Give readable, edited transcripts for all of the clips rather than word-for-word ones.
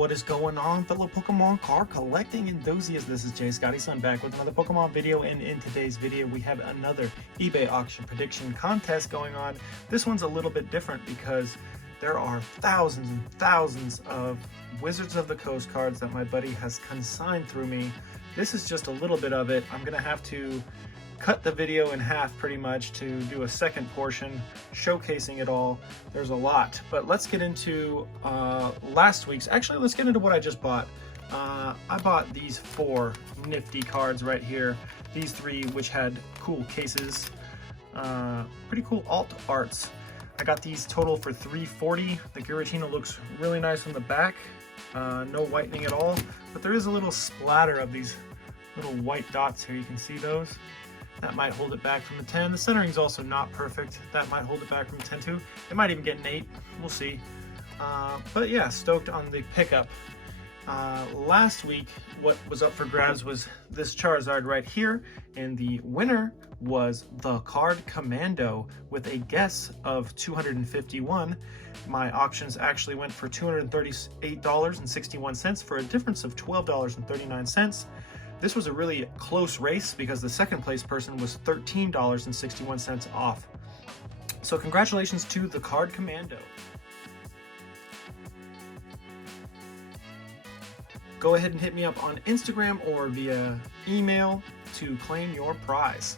What is going on, fellow Pokemon card collecting enthusiasts? This is Jay Scotty Sun back with another Pokemon video, and in today's video we have another eBay auction prediction contest going on. This one's a little bit different because there are thousands and thousands of Wizards of the Coast cards that my buddy has consigned through me. This is just a little bit of it. I'm gonna have to cut the video in half pretty much to do a second portion showcasing it all. There's a lot, but let's get into last week's. Actually, let's get into what I just bought. I bought these 4 nifty cards right here. These 3 which had cool cases, pretty cool alt arts. I got these total for $340. The Giratina looks really nice on the back. No whitening at all, but there is a little splatter of these little white dots here. You can see those. That might hold it back from the 10. The centering's also not perfect. That might hold it back from the 10 too. It might even get an 8. We'll see. But yeah, stoked on the pickup. Last week, what was up for grabs was this Charizard right here, and the winner was the Card Commando with a guess of 251. My auctions actually went for $238.61 for a difference of $12.39. This was a really close race because the second place person was $13.61 off. So congratulations to the Card Commando. Go ahead and hit me up on Instagram or via email to claim your prize.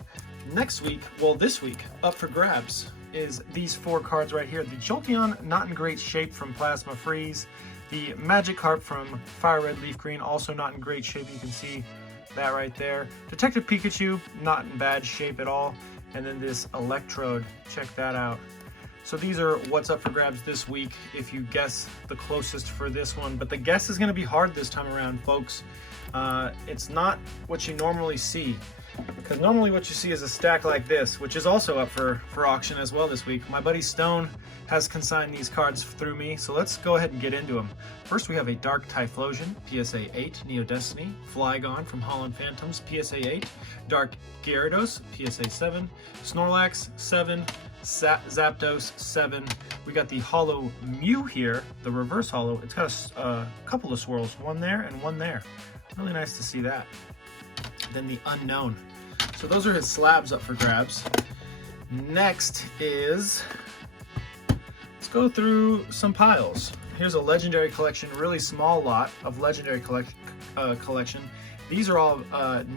Next week, well this week, up for grabs is these 4 cards right here. The Jolteon, not in great shape from Plasma Freeze. The Magikarp from Fire Red Leaf Green, also not in great shape. You can see that right there. Detective Pikachu, not in bad shape at all. And then this Electrode, check that out. So these are what's up for grabs this week if you guess the closest for this one. But the guess is going to be hard this time around, folks. It's not what you normally see, because normally what you see is a stack like this, which is also up for auction as well this week. My buddy Stone has consigned these cards through me, so let's go ahead and get into them. First, we have a Dark Typhlosion, PSA 8, Neo Destiny, Flygon from Holland Phantoms, PSA 8, Dark Gyarados, PSA 7, Snorlax, 7, Zapdos, 7. We got the Holo Mew here, the reverse holo. It's got a couple of swirls, one there and one there. Really nice to see that. Then the Unknown. So those are his slabs up for grabs. Next is, let's go through some piles. Here's a Legendary Collection, really small lot of Legendary Collection. These are all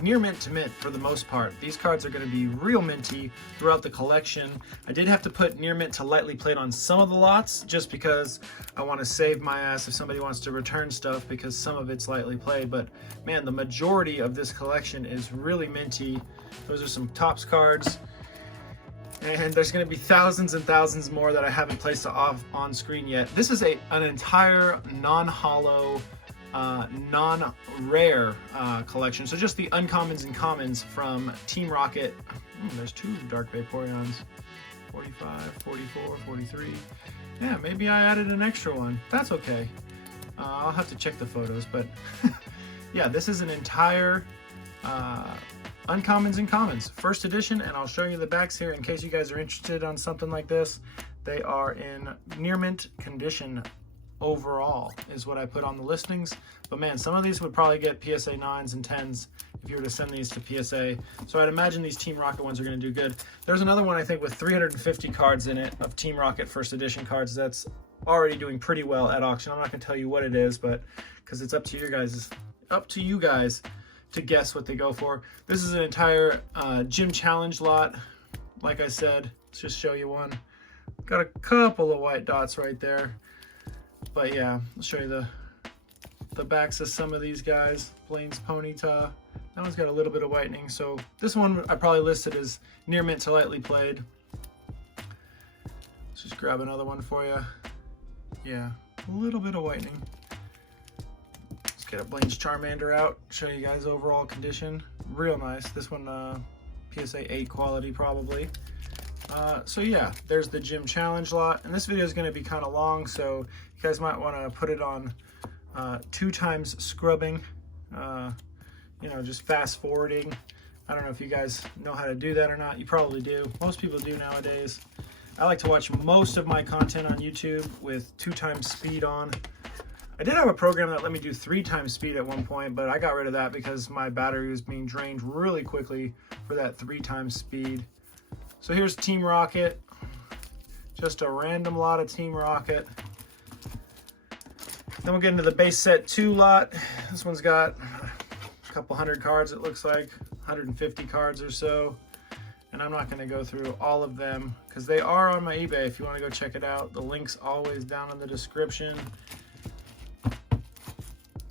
near mint to mint for the most part. These cards are going to be real minty throughout the collection. I did have to put near mint to lightly played on some of the lots just because I want to save my ass if somebody wants to return stuff, because some of it's lightly played. But man, the majority of this collection is really minty. Those are some Topps cards. And there's going to be thousands and thousands more that I haven't placed off on screen yet. This is an entire non-holo, non-rare collection. So just the uncommons and commons from Team Rocket. There's 2 Dark Vaporeons. 45, 44, 43. Yeah, maybe I added an extra one. That's okay. I'll have to check the photos, but yeah, this is an entire uncommons and commons, first edition, and I'll show you the backs here in case you guys are interested on something like this. They are in near mint condition overall is what I put on the listings. But man, some of these would probably get PSA 9s and 10s if you were to send these to PSA. So I'd imagine these Team Rocket ones are going to do good. There's another one I think with 350 cards in it of Team Rocket first edition cards that's already doing pretty well at auction. I'm not going to tell you what it is, but because it's up to you guys to guess what they go for. This is an entire gym challenge lot. Like I said, let's just show you one. Got a couple of white dots right there. But yeah, I'll show you the backs of some of these guys. Blaine's Ponyta. That one's got a little bit of whitening. So this one I probably listed as near mint to lightly played. Let's just grab another one for you. Yeah, a little bit of whitening. Let's get a Blaine's Charmander out. Show you guys overall condition. Real nice. This one PSA 8 quality probably. So yeah, there's the gym challenge lot, and this video is going to be kind of long, so you guys might want to put it on 2 times scrubbing, you know, just fast forwarding. I don't know if you guys know how to do that or not. You probably do. Most people do nowadays. I like to watch most of my content on YouTube with 2 times speed on. I did have a program that let me do 3 times speed at one point, but I got rid of that because my battery was being drained really quickly for that 3 times speed. So here's Team Rocket. Just a random lot of Team Rocket. Then we'll get into the base set 2 lot. This one's got a couple hundred cards, it looks like, 150 cards or so. And I'm not going to go through all of them because they are on my eBay if you want to go check it out. The link's always down in the description.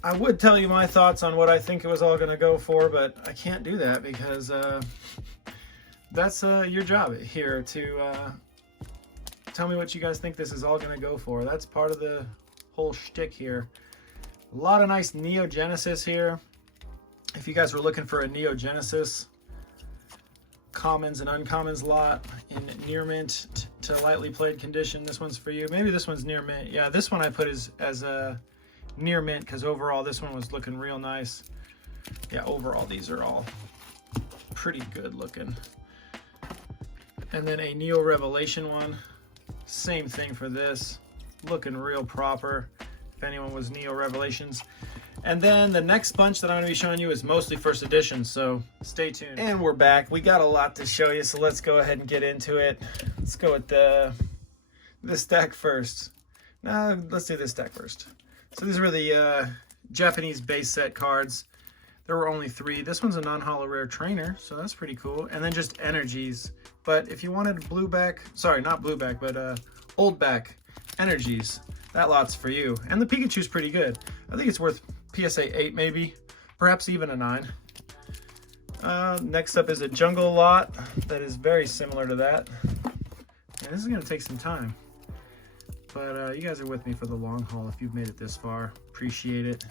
I would tell you my thoughts on what I think it was all going to go for, but I can't do that because that's your job here to tell me what you guys think this is all going to go for. That's part of the whole shtick here. A lot of nice Neo Genesis here. If you guys were looking for a Neo Genesis commons and uncommons lot in near mint to lightly played condition, this one's for you. Maybe this one's near mint. Yeah, this one I put as a near mint because overall this one was looking real nice. Yeah, overall these are all pretty good looking. And then a Neo Revelation one, same thing for this, looking real proper if anyone was Neo Revelations. And then the next bunch that I'm going to be showing you is mostly first edition, so stay tuned. And we're back. We got a lot to show you, so let's go ahead and get into it. Let's go with this stack first. No, let's do this stack first. So these were the Japanese base set cards. There were only 3. This one's a non-holo rare trainer, so that's pretty cool. And then just energies. But if you wanted blue back, sorry, not blue back, but old back energies, that lot's for you. And the Pikachu's pretty good. I think it's worth PSA 8 maybe, perhaps even a 9. Next up is a jungle lot that is very similar to that. And this is going to take some time. But you guys are with me for the long haul if you've made it this far. Appreciate it.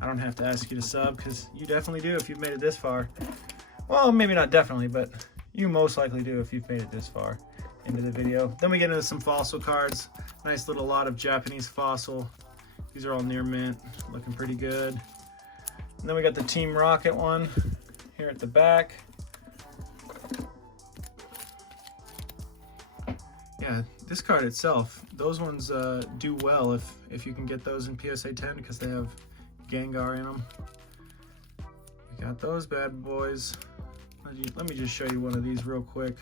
I don't have to ask you to sub because you definitely do if you've made it this far. Well, maybe not definitely, but you most likely do if you've made it this far into the video. Then we get into some fossil cards. Nice little lot of Japanese fossil. These are all near mint, looking pretty good. And then we got the Team Rocket one here at the back. Yeah, this card itself, those ones do well if you can get those in PSA 10 because they have Gengar in them. We got those bad boys. Let me just show you one of these real quick.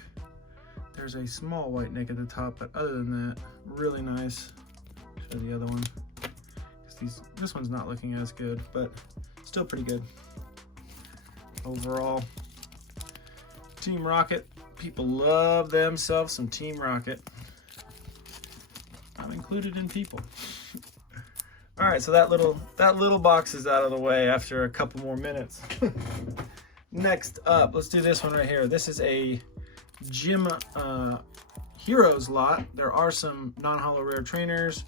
There's a small white nick at the top, but other than that, really nice. Show the other one. This one's not looking as good, but still pretty good overall. Team Rocket, people love themselves some Team Rocket. I'm included in people. All right, so that little box is out of the way after a couple more minutes. Next up, let's do this one right here. This is a Gym Heroes lot. There are some non-holo rare trainers,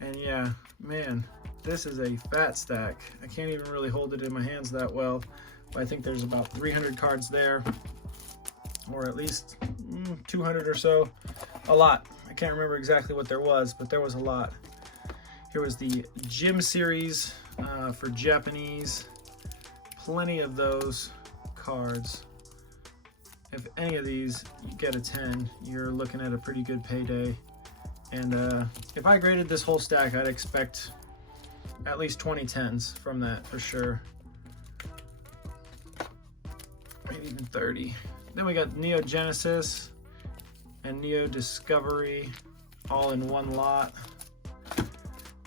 and yeah, man, this is a fat stack. I can't even really hold it in my hands that well, but I think there's about 300 cards there, or at least 200 or so. A lot. I can't remember exactly what there was, but there was a lot. Here was the Gym series for Japanese. Plenty of those cards. If any of these you get a 10, you're looking at a pretty good payday. And if I graded this whole stack, I'd expect at least 20 10s from that for sure. Maybe even 30. Then we got Neo Genesis and Neo Discovery all in one lot.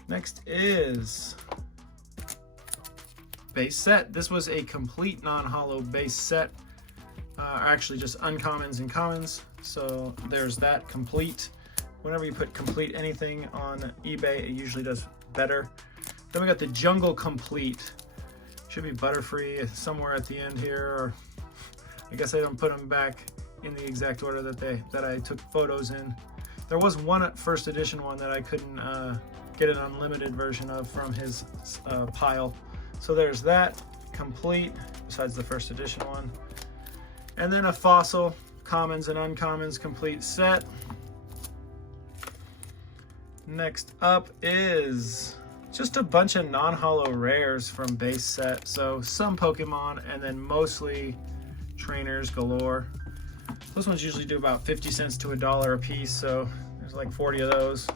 Next is base set. This was a complete non-holo base set. Actually just uncommons and commons. So there's that complete. Whenever you put complete anything on eBay, it usually does better. Then we got the Jungle Complete. Should be Butterfree somewhere at the end here, or I guess I don't put them back in the exact order that I took photos in. There was one first edition one that I couldn't get an unlimited version of from his pile. So there's that complete, besides the first edition one. And then a fossil, commons and uncommons complete set. Next up is just a bunch of non-holo rares from base set. So some Pokemon and then mostly trainers galore. Those ones usually do about 50 cents to $1 a piece, so there's like 40 of those.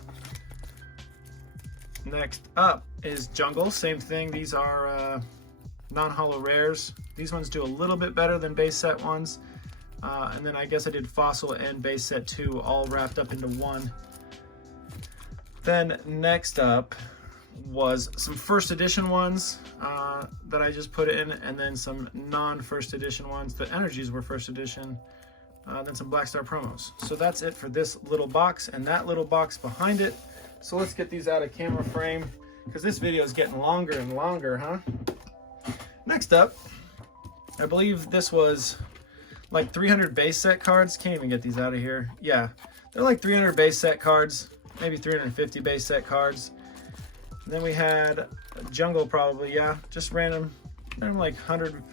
Next up is Jungle. Same thing. These are non-holo rares. These ones do a little bit better than base set ones. And then I guess I did Fossil and base set 2 all wrapped up into one. Then next up was some first edition ones that I just put in, and then some non-first edition ones. The energies were first edition, then some Black Star promos. So that's it for this little box and that little box behind it. So let's get these out of camera frame because this video is getting longer and longer, huh? Next up, I believe this was like 300 base set cards. Can't even get these out of here. Yeah, they're like 300 base set cards, maybe 350 base set cards. And then we had Jungle, probably, yeah, just random like 100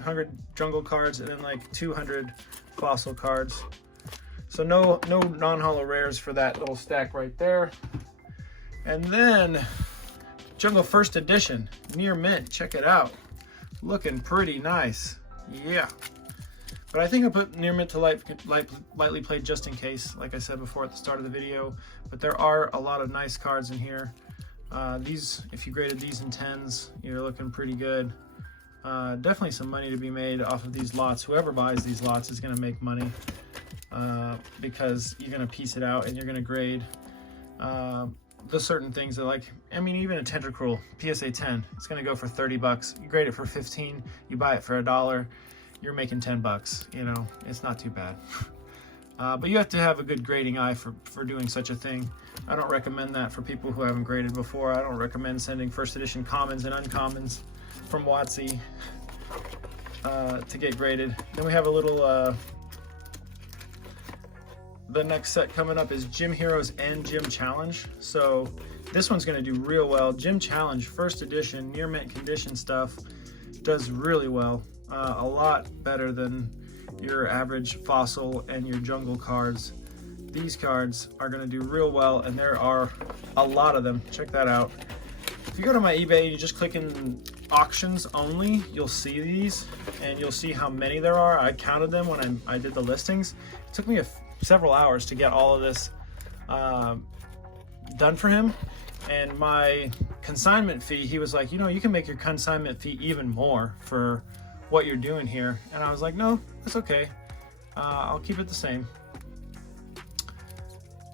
Jungle cards, and then like 200 Fossil cards. So no non-holo rares for that little stack right there. And then Jungle First Edition, near mint. Check it out. Looking pretty nice. Yeah. But I think I put near mint to lightly played just in case, like I said before at the start of the video. But there are a lot of nice cards in here. These, if you graded these in 10s, you're looking pretty good. Definitely some money to be made off of these lots. Whoever buys these lots is going to make money because you're going to piece it out and you're going to grade the certain things that, like, I mean, even a Tentacruel PSA 10, it's going to go for 30 bucks. You grade it for 15, you buy it for $1, you're making 10 bucks. You know, it's not too bad. But you have to have a good grading eye for doing such a thing. I don't recommend that for people who haven't graded before. I don't recommend sending first edition commons and uncommons from WotC to get graded. Then we have a little, the next set coming up is Gym Heroes and Gym Challenge. So this one's going to do real well. Gym Challenge, first edition, near mint condition stuff, does really well. A lot better than your average Fossil and your Jungle cards. These cards are going to do real well, and there are a lot of them. Check that out. If you go to my eBay and you just click in auctions only, you'll see these, and you'll see how many there are. I counted them when I did the listings. It took me several hours to get all of this done for him. And my consignment fee, he was like, you know, you can make your consignment fee even more for what you're doing here. And I was like, no, that's okay. I'll keep it the same.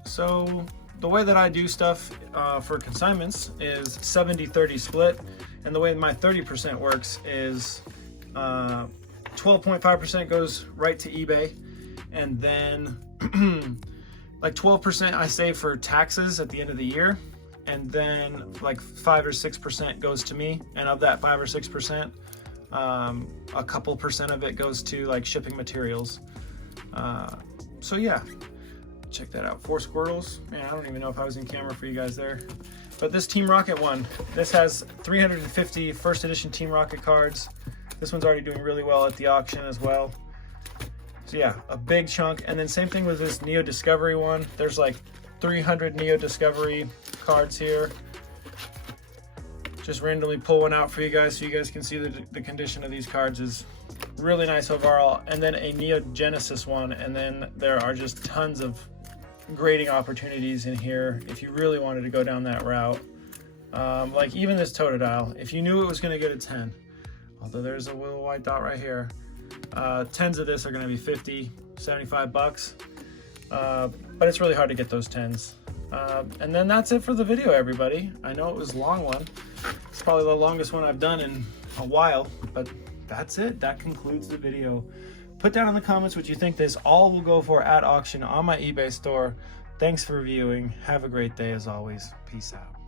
So the way that I do stuff for consignments is 70-30 split. And the way my 30% works is 12.5% goes right to eBay. And then like 12% I save for taxes at the end of the year. And then like 5 or 6% goes to me. And of that 5 or 6%, a couple percent of it goes to like shipping materials. So yeah, check that out. 4 Squirtles. Man, I don't even know if I was in camera for you guys there. But this Team Rocket one, this has 350 first edition Team Rocket cards. This one's already doing really well at the auction as well. So yeah, a big chunk. And then same thing with this Neo Discovery one. There's like 300 Neo Discovery cards here. Just randomly pull one out for you guys so you guys can see the condition of these cards is really nice overall. And then a Neo Genesis one, and then there are just tons of grading opportunities in here if you really wanted to go down that route. Like even this Totodile, if you knew it was going to get a 10, although there's a little white dot right here, 10s of this are going to be 50, 75 bucks. But it's really hard to get those 10s. And then that's it for the video, everybody. I know it was a long one. It's probably the longest one I've done in a while, but that's it. That concludes the video. Put down in the comments what you think this all will go for at auction on my eBay store. Thanks for viewing. Have a great day as always. Peace out.